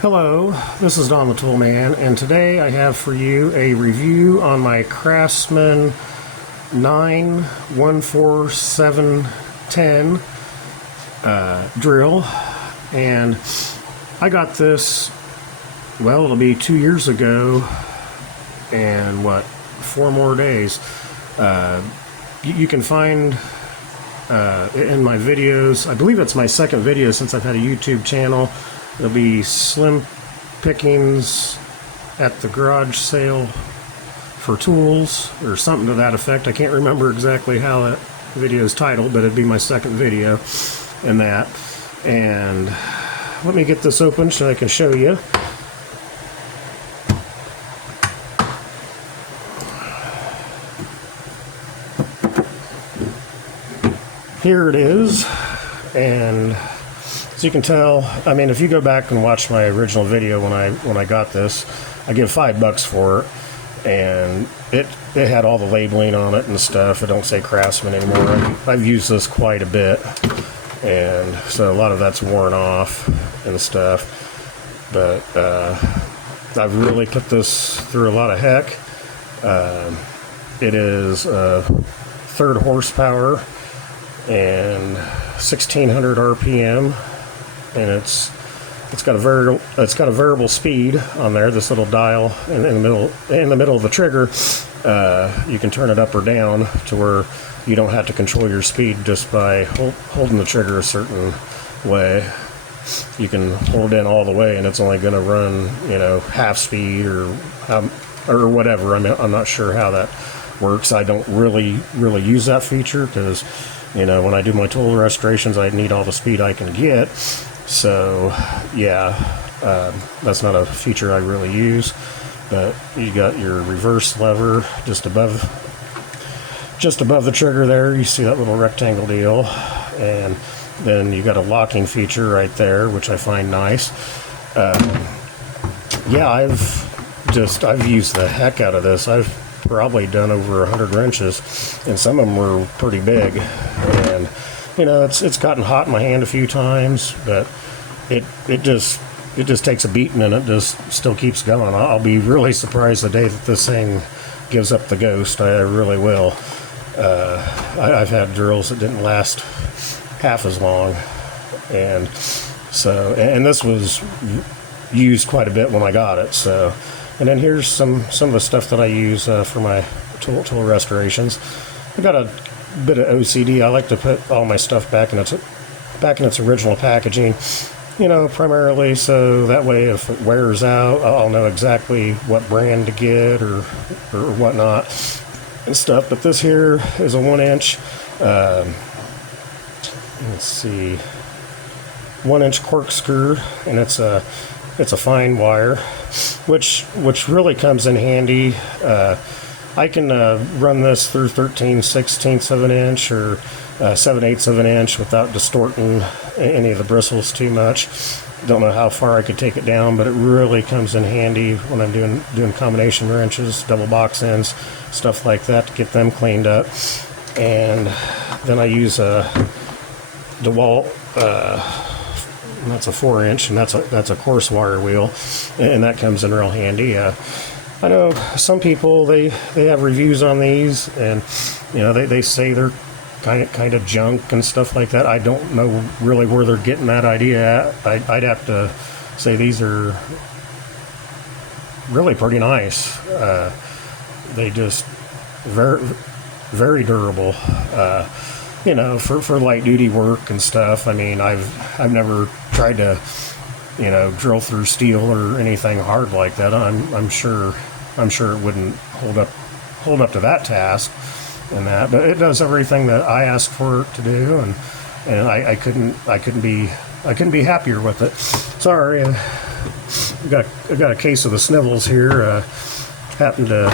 Hello, this is Don the Tool Man, and today I have for you a review on my Craftsman 914710 drill. And I got this, well, it'll be 2 years ago, and 4 more days. You can find in my videos, I believe it's my second video since I've had a YouTube channel. There'll be slim pickings at the garage sale for tools or something to that effect. I can't remember exactly how that video is titled, but it'd be my second video in that. And let me get this open so I can show you. Here it is, and as you can tell, I mean, if you go back and watch my original video when I got this, I give $5 for it, and it had all the labeling on it and stuff. It don't say Craftsman anymore. I've used this quite a bit, and so a lot of that's worn off and stuff. But I've really put this through a lot of heck. It is 3rd horsepower and 1600 RPM. And it's got a variable speed on there. This little dial in the middle of the trigger, you can turn it up or down to where you don't have to control your speed just by holding the trigger a certain way. You can hold it in all the way, and it's only going to run, half speed or whatever. I mean, I'm not sure how that works. I don't really use that feature because, when I do my tool restorations, I need all the speed I can get. So, yeah, that's not a feature I really use. But you got your reverse lever just above the trigger there. You see that little rectangle deal, and then you got a locking feature right there, which I find nice. Yeah, I've used the heck out of this. I've probably done over 100 wrenches, and some of them were pretty big. And it's gotten hot in my hand a few times, but it just takes a beating, and it just still keeps going. I'll be really surprised the day that this thing gives up the ghost. I really will. I've had drills that didn't last half as long, and this was used quite a bit when I got it. So, and then here's some of the stuff that I use for my tool restorations. I got a bit of OCD. I like to put all my stuff back in its original packaging, primarily so that way if it wears out, I'll know exactly what brand to get or whatnot and stuff. But this here is a 1-inch, let's see, 1-inch corkscrew, and it's a fine wire, which really comes in handy. I can run this through 13/16 of an inch or 7/8 of an inch without distorting any of the bristles too much. Don't know how far I could take it down, but it really comes in handy when I'm doing combination wrenches, double box ends, stuff like that, to get them cleaned up. And then I use a DeWalt, that's a 4-inch, and that's a coarse wire wheel, and that comes in real handy. I know some people, they have reviews on these, and they say they're kind of junk and stuff like that. I don't know really where they're getting that idea at. I'd have to say these are really pretty nice. They just very, very durable. For light duty work and stuff. I mean, I've never tried to drill through steel or anything hard like that. I'm sure it wouldn't hold up to that task and that, but it does everything that I asked for it to do, and I couldn't be happier with it. Sorry, I got a case of the snivels here. Happened to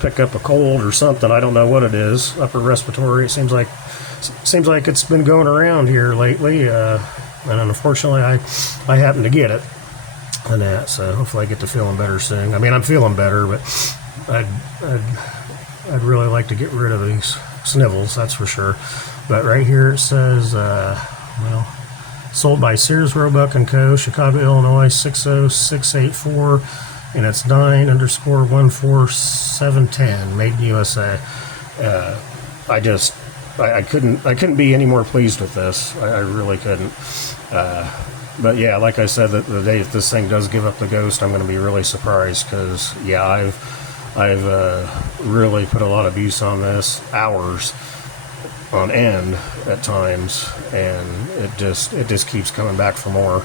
pick up a cold or something. I don't know what it is. Upper respiratory. It seems like it's been going around here lately, and unfortunately I happen to get it and that, so hopefully I get to feeling better soon. I mean, I'm feeling better, but I'd really like to get rid of these snivels, that's for sure. But right here it says, Sold by Sears Roebuck & Co., Chicago, Illinois, 60684, and it's 9_14710, made in USA. I couldn't be any more pleased with this. I really couldn't. But yeah, like I said, the day that this thing does give up the ghost, I'm going to be really surprised, because yeah, I've really put a lot of use on this, hours on end at times, and it just keeps coming back for more.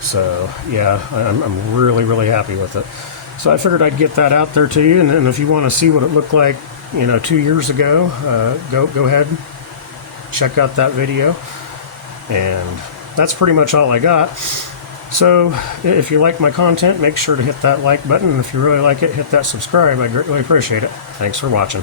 So yeah, I'm really happy with it. So I figured I'd get that out there to you, and if you want to see what it looked like, 2 years ago, go ahead, check out that video. And that's pretty much all I got. So if you like my content, make sure to hit that like button, and if you really like it, hit that subscribe. I greatly appreciate it. Thanks for watching.